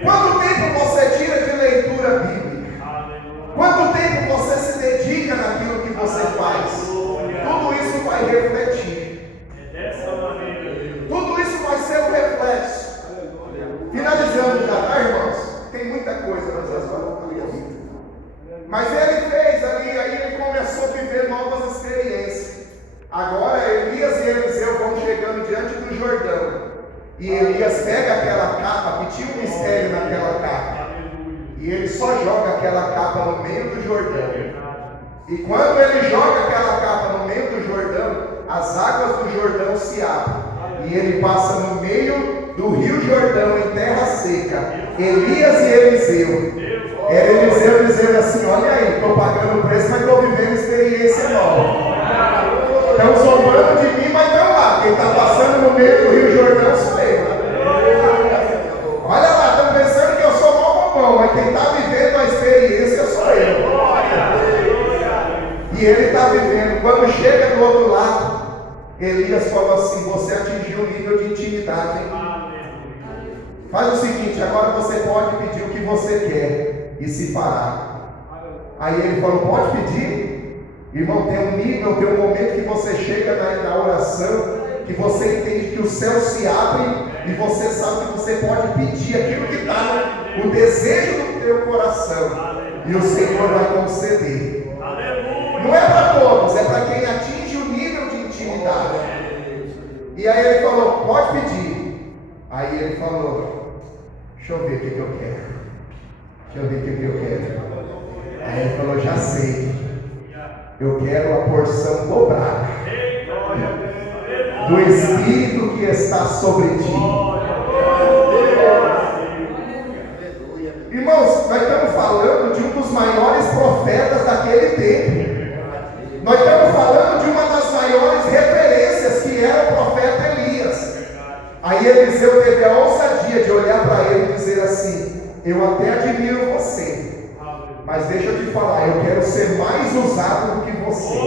Quanto tempo você tira de leitura bíblica? Quanto tempo você se dedica naquilo que você faz? Tudo isso vai refletir. Tudo isso vai ser um reflexo. Mas ele fez ali, aí ele começou a viver novas experiências. Agora Elias e Eliseu vão chegando diante do Jordão. E Elias pega aquela capa, que tinha um mistério naquela capa. E ele só joga aquela capa no meio do Jordão. E quando ele joga aquela capa no meio do Jordão, as águas do Jordão se abrem. E ele passa no meio do rio Jordão, em terra seca. Elias e Eliseu. Era Eliseu dizendo assim: olha aí, estou pagando o preço, mas estou vivendo experiência nova. Estão zombando de mim, mas estão lá. Quem está passando no meio do rio Jordão sou eu. Olha lá, estão pensando que eu sou mal bobão, mas quem está vivendo a experiência sou eu. E ele está vivendo. Quando chega do outro lado, Elias falou assim: você atingiu o nível de intimidade, hein? Faz o seguinte, agora você pode pedir o que você quer e se parar. Aí ele falou: pode pedir? Irmão, tem um nível, tem um momento que você chega na oração, que você entende que o céu se abre e você sabe que você pode pedir aquilo que está no desejo do teu coração, e o Senhor vai conceder. Não é para todos, é para quem atinge o nível de intimidade. E aí ele falou: pode pedir. Aí ele falou: deixa eu ver o que eu quero. Deixa eu ver o que eu quero. Aí ele falou: já sei. Eu quero a porção dobrada do Espírito que está sobre ti. Irmãos, nós estamos falando de um dos maiores profetas daquele tempo. Nós estamos falando de uma das maiores referências, que era o profeta Elias. Aí Eliseu teve a ousadia de olhar para ele e dizer assim: eu até admiro você, mas deixa eu te falar, eu quero ser mais usado do que você.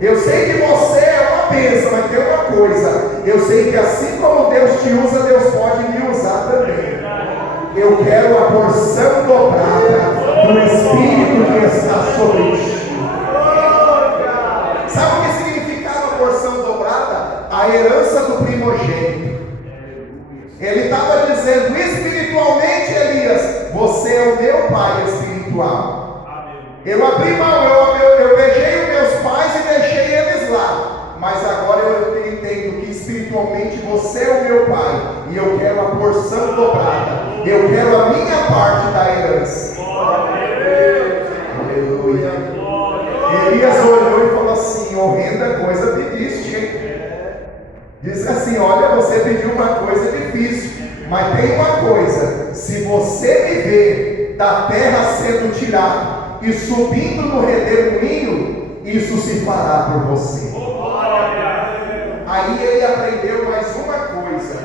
Eu sei que você é uma bênção, mas tem uma coisa: eu sei que assim como Deus te usa, Deus pode me usar também. Eu quero a porção dobrada do Espírito que está sobre ti. Sabe o que significava a porção dobrada? A herança do primogênito. Ele estava dizendo espiritualmente: Elias, você é o meu pai espiritual. Eu abri mão, eu beijei os meus pais e deixei eles lá. Mas agora eu entendo que espiritualmente você é o meu pai. E eu quero a porção dobrada. Eu quero a minha parte da herança. Aleluia. Elias olhou e falou assim: horrenda coisa pediste, hein? Disse assim: olha, você pediu uma coisa difícil, mas tem uma coisa: se você me ver da terra sendo tirado e subindo no redemoinho, isso se fará por você. Aí ele aprendeu mais uma coisa: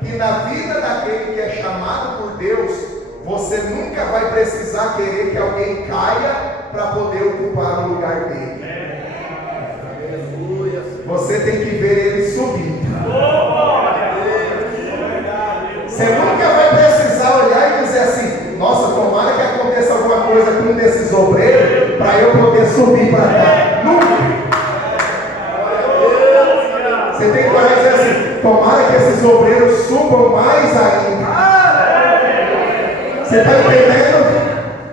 que na vida daquele que é chamado por Deus, você nunca vai precisar querer que alguém caia para poder ocupar o lugar dele. Você tem que ver ele subir. Você nunca vai precisar olhar e dizer assim: nossa, tomara que aconteça alguma coisa com um desses obreiros para eu poder subir para cá. Nunca. Você tem que olhar e dizer assim: tomara que esses obreiros subam mais ainda. Você está entendendo?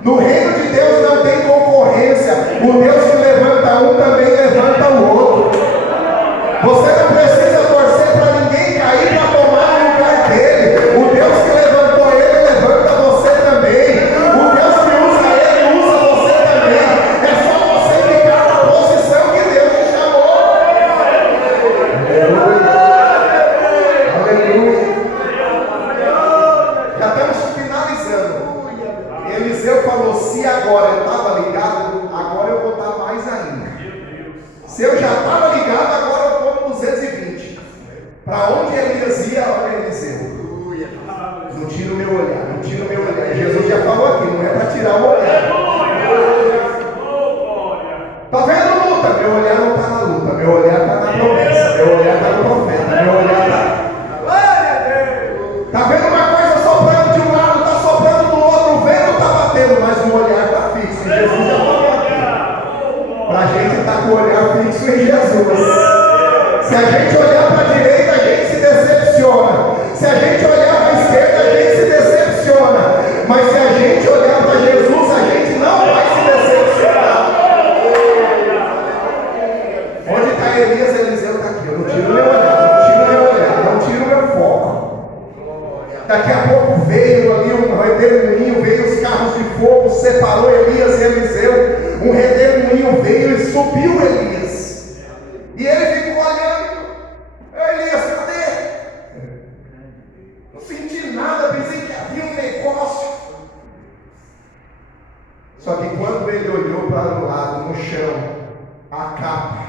No reino de Deus não tem concorrência. O Deus que levanta um também levanta o outro. Você não precisa torcer para ninguém cair para tomar o lugar dele. O Deus que levantou ele, levanta você também. O Deus que usa ele, usa você também. É só você ficar na posição que Deus te chamou. Aleluia. Aleluia. Já estamos finalizando. Eliseu falou: se agora eu estava ligado, agora eu vou estar mais ainda. Se eu já estava ligado, agora eu estou no 220. Para onde Elias ia, olha Eliseu. Não tira o meu olhar, não tira o meu olhar. Jesus já falou aqui, não é para tirar o olhar. Está vendo luta? Meu olhar não está na luta, meu olhar está na promessa, meu olhar está no profeta, meu olhar está. Está vendo uma coisa soprando de um lado, está soprando do outro, o vento está batendo, mas o olhar está fixo. Jesus já falou aqui. Para a gente estar com o olhar fixo em Jesus. Se a gente olhar para a direita, a gente se decepciona. Se a gente olhar para a esquerda, a gente se decepciona. Mas se a gente olhar para Jesus, fogo separou Elias e Eliseu, um redemoinho veio e subiu Elias. E ele ficou olhando. Elias, cadê? Não senti nada, pensei que havia um negócio. Só que quando ele olhou para o lado, no chão, a capa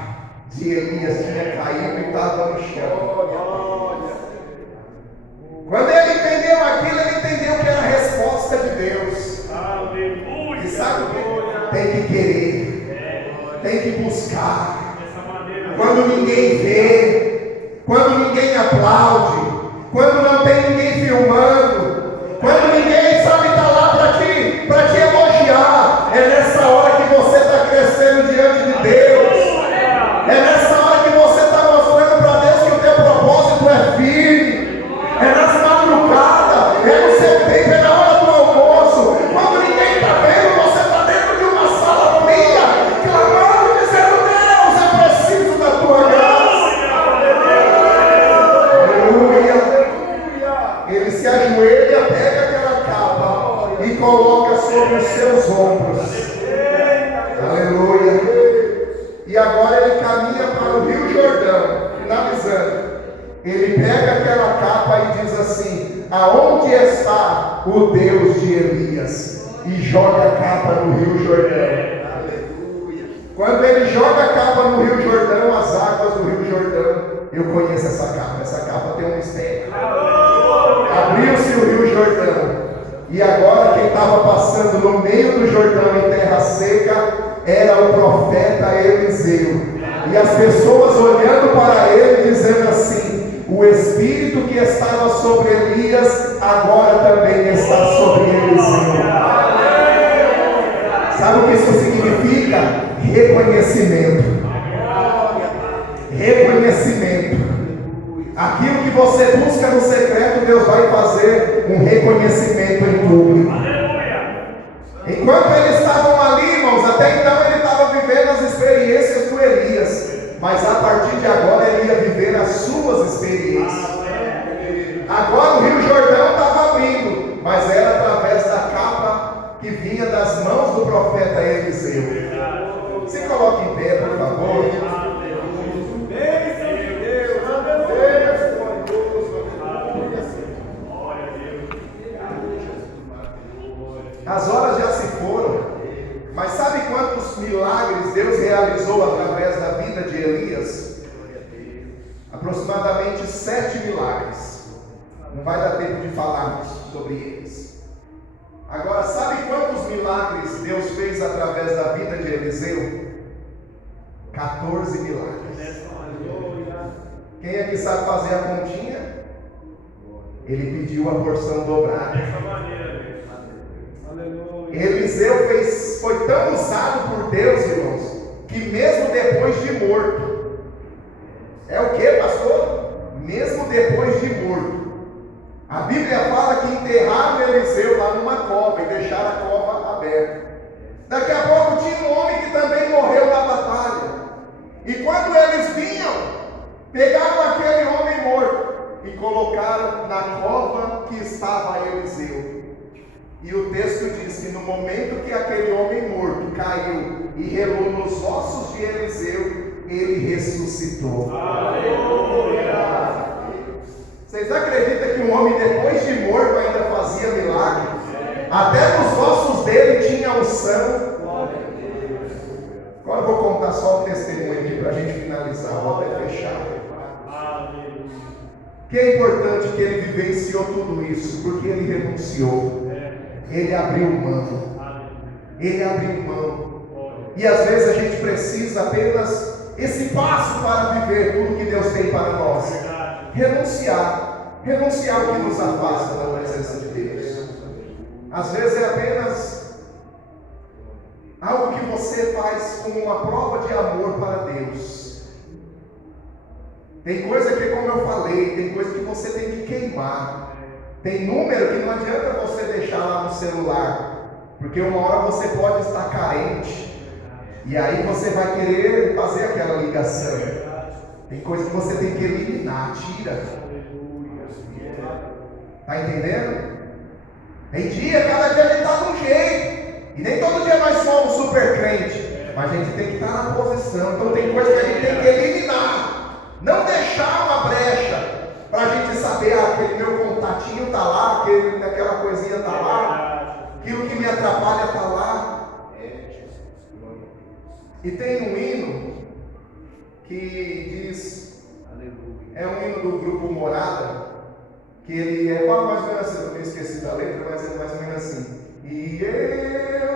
de Elias tinha caído e estava no chão. Quando ele entendeu aquilo, ele entendeu que era a resposta de Deus. Aleluia. E sabe o que? Tem que querer, tem que buscar. Quando ninguém vê, quando ninguém aplaude, quando não tem ninguém filmando, quando ninguém sabe estar lá para te elogiar, é nessa hora que você está crescendo diante de Deus. É nessa hora que você está mostrando para Deus que o teu propósito é firme. É nas madrugadas, é no seu tempo, é na hora do almoço. Quando ninguém está vendo, você está dentro de uma sala fria, clamando, dizendo: Deus, eu preciso da tua graça. Aleluia. Ele se ajoelha, pega aquela capa e coloca sobre os seus ombros. Aleluia. E agora ele caminha para o Rio Jordão, finalizando. Ele pega aquela capa e diz assim: aonde está o Deus de Elias? E joga a capa no Rio Jordão. Aleluia. Quando ele joga a capa no Rio Jordão, as águas do Rio Jordão, eu conheço essa capa tem um mistério. Abriu-se o Rio Jordão. E agora quem estava passando no meio do Jordão em terra seca era o profeta Eliseu. E as pessoas olhando para ele, dizendo assim: o Espírito que estava sobre Elias, agora também está sobre Eliseu. Sabe o que isso significa? Reconhecimento. Reconhecimento. Aquilo que você busca no secreto, Deus vai fazer um reconhecimento em público. Enquanto eles estavam ali, irmãos, até então ele estava vivendo as experiências do Elias. Mas a partir de agora ele ia viver as suas experiências. Agora o Rio Jordão estava abrindo, mas era através da capa que vinha das mãos do profeta Eliseu. Se coloque em pé, por favor. As horas já se foram, mas sabe quantos milagres Deus realizou através da vida de Elias? Aproximadamente 7 milagres. Não vai dar tempo de falarmos sobre eles. Agora, sabe quantos milagres Deus fez através da vida de Eliseu? 14 milagres. Quem é que sabe fazer a continha? Ele pediu a porção dobrada. Eliseu foi tão usado por Deus, irmãos, que mesmo depois de morto, é o que, pastor? Mesmo depois de morto, a Bíblia fala que enterraram Eliseu lá numa cova e deixaram a cova aberta. Daqui a pouco tinha um homem que também morreu na batalha, e quando eles vinham, pegaram aquele homem morto e colocaram na cova que estava Eliseu. E o texto diz que no momento que aquele homem morto caiu e relou nos ossos de Eliseu, ele ressuscitou. Aleluia! Vocês acreditam que um homem depois de morto ainda fazia milagre? Até nos ossos dele tinha unção. Agora eu vou contar só um testemunho aqui para a gente finalizar, vou até fechar. Que é importante que ele vivenciou tudo isso, porque ele renunciou. Ele abriu mão. Ele abriu mão. E às vezes a gente precisa apenas esse passo para viver tudo que Deus tem para nós. Renunciar. Renunciar o que nos afasta da presença de Deus. Às vezes é apenas algo que você faz como uma prova de amor para Deus. Tem coisa que, como eu falei, tem coisa que você tem que queimar. Tem número que não adianta você deixar lá no celular, porque uma hora você pode estar carente, e aí você vai querer fazer aquela ligação. Tem coisa que você tem que eliminar, tira. Está entendendo? Tem dia, cada dia ele está de um jeito. E nem todo dia nós somos super crente, mas a gente tem que estar na posição. Então tem coisa que a gente tem que eliminar, não deixar uma brecha para a gente saber, aquele meu contatinho está lá, aquela coisinha está lá, aquilo que me atrapalha está lá. E tem um hino que diz, é um hino do grupo Morada, que ele fala mais ou menos assim, eu tenho esquecido a letra, mas é mais ou menos assim: e eu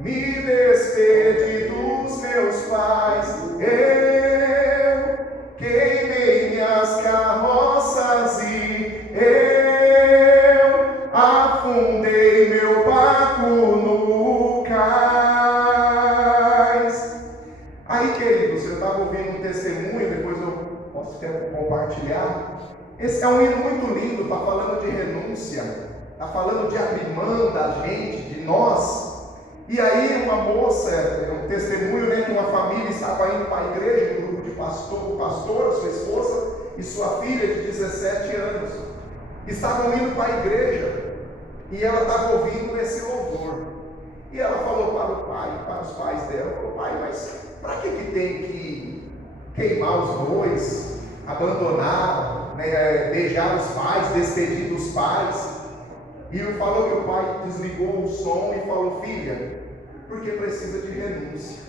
me despedi dos meus pais, eu queimei minhas carroças e eu afundei meu barco no cais. Aí, queridos, eu estava ouvindo um testemunho, depois eu posso até compartilhar. Esse é um hino muito lindo, está falando de renúncia, está falando de abrir mão da gente, de nós. E aí uma moça, um testemunho, né, que uma família estava indo para a igreja, um grupo de pastor, sua esposa e sua filha de 17 anos, estavam indo para a igreja, e ela estava ouvindo esse louvor. E ela falou para o pai, para os pais dela, falou: pai, mas para que tem que queimar os bois, abandonar, né, beijar os pais, despedir dos pais? E falou que o pai desligou o som e falou: filha, porque precisa de renúncia.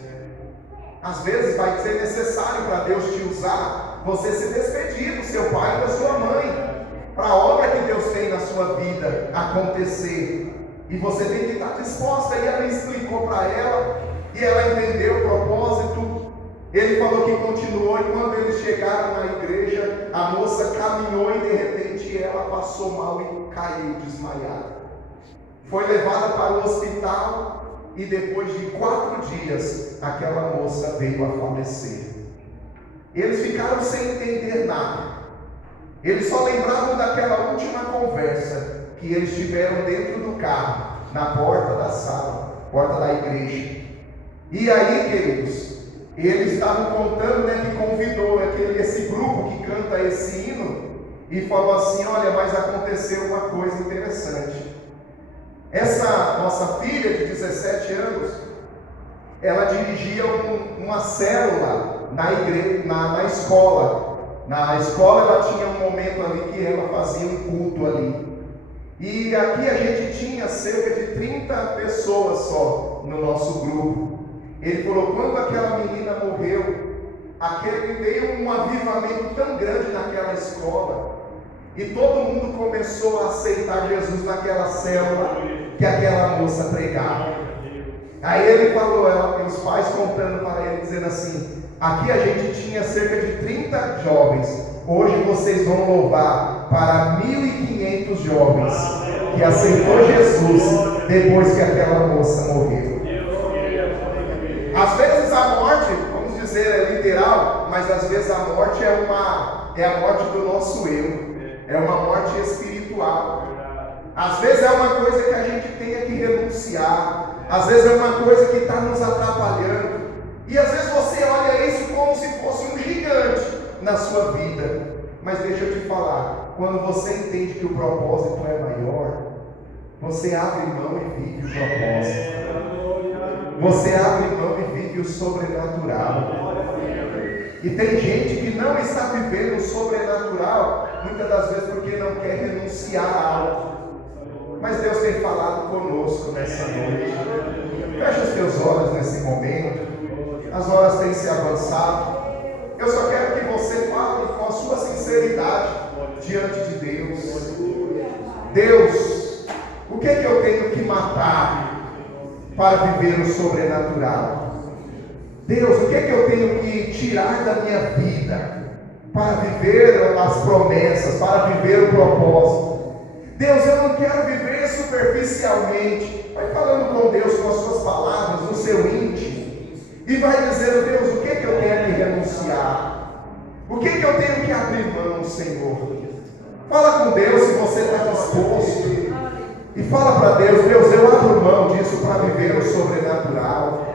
Às vezes vai ser necessário, para Deus te usar, você se despedir do seu pai e da sua mãe, para a obra que Deus tem na sua vida acontecer. E você tem que estar disposta. E ela explicou para ela, e ela entendeu o propósito. Ele falou que continuou, e quando eles chegaram na igreja, a moça caminhou e de repente ela passou mal e caiu desmaiada. Foi levada para o hospital e depois de 4 dias, aquela moça veio a falecer. Eles ficaram sem entender nada. Eles só lembravam daquela última conversa que eles tiveram dentro do carro, na porta da sala, porta da igreja. E aí, queridos, eles estavam contando, né, que convidou esse grupo que canta esse hino e falou assim: olha, mas aconteceu uma coisa interessante. Essa nossa filha de 17 anos, ela dirigia uma célula na igreja, na escola. Na escola ela tinha um momento ali que ela fazia um culto ali. E aqui a gente tinha cerca de 30 pessoas só no nosso grupo. Ele falou: quando aquela menina morreu, veio um avivamento tão grande naquela escola, e todo mundo começou a aceitar Jesus naquela célula que aquela moça pregava. Aí ele falou, os pais contando para ele, dizendo assim: aqui a gente tinha cerca de 30 jovens, hoje vocês vão louvar para 1.500 jovens que aceitou Jesus depois que aquela moça morreu. Às vezes a morte, vamos dizer, é literal, mas às vezes a morte é a morte do nosso eu, é uma morte espiritual. Às vezes é uma coisa que a gente tem que renunciar, às vezes é uma coisa que está nos atrapalhando, e às vezes você olha isso como se fosse um gigante na sua vida. Mas deixa eu te falar, quando você entende que o propósito é maior, você abre mão e vive o propósito. Você abre mão e vive o sobrenatural. E tem gente que não está vivendo o sobrenatural, muitas das vezes porque não quer renunciar a algo. Mas Deus tem falado conosco nessa noite. Feche os teus olhos nesse momento. As horas têm se avançado. Eu só quero que você fale com a sua sinceridade diante de Deus. Deus, o que eu tenho que matar para viver o sobrenatural? Deus, o que eu tenho que tirar da minha vida para viver as promessas, para viver o propósito? Deus, eu não quero viver superficialmente. Vai falando com Deus, com as suas palavras, no seu íntimo, e vai dizendo: Deus, o que eu tenho que renunciar? O que eu tenho que abrir mão, Senhor? Fala com Deus se você está disposto. E fala para Deus: Deus, eu abro mão disso para viver o sobrenatural.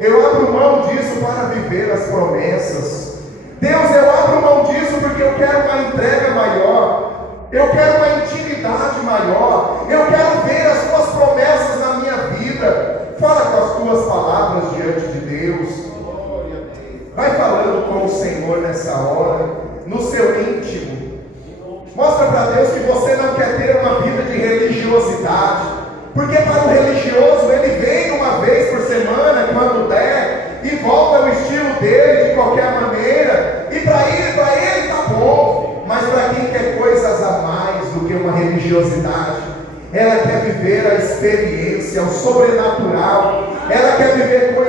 Eu abro mão disso para viver as promessas. Deus, eu abro mão disso porque eu quero uma entrega maior. Eu quero uma intimidade maior. Eu quero ver as tuas promessas na minha vida. tuas palavras diante de Deus. Vai falando com o Senhor nessa hora, no seu íntimo. Mostra para Deus que você não quer ter uma vida de religiosidade, porque para o religioso ele vem uma vez por semana, quando der, e volta ao estilo dele de qualquer maneira, e para ele está bom. Mas para quem quer coisas a mais do que uma religiosidade, ela quer viver a experiência, o sobrenatural, ela quer viver coisas